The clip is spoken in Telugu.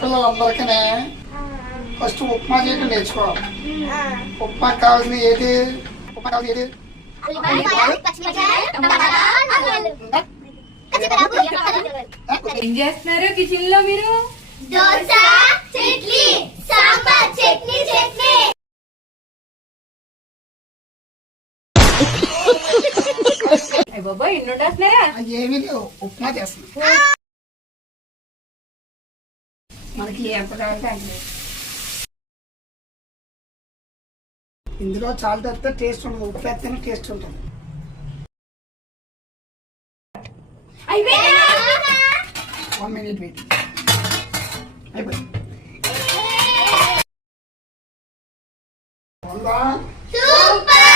ఆడపిల్లలందరికీ ఫస్ట్ ఉప్మా చేయడం నేర్చుకోవాలి. ఉప్మా కావాల్సింది ఏంటి? ఏం చేస్తున్నారు కిచెన్ లో మీరు? దోస, ఇడ్లీ, సాంబార్, చట్నీ. అయ్య బాబా ఎన్ని వండేస్తున్నారా? ఏమీ లేవు, ఉప్మా చేస్తున్నాం. మనకి ఎంత కావాలంటే అంతే. ఇందులో చాలా తప్పితే టేస్ట్ ఉండదు, ఉప్పు వేస్తేనే టేస్ట్ ఉంటుంది. అయిపోయిందా? 1 minute వెయిట్. అయిపోయింది.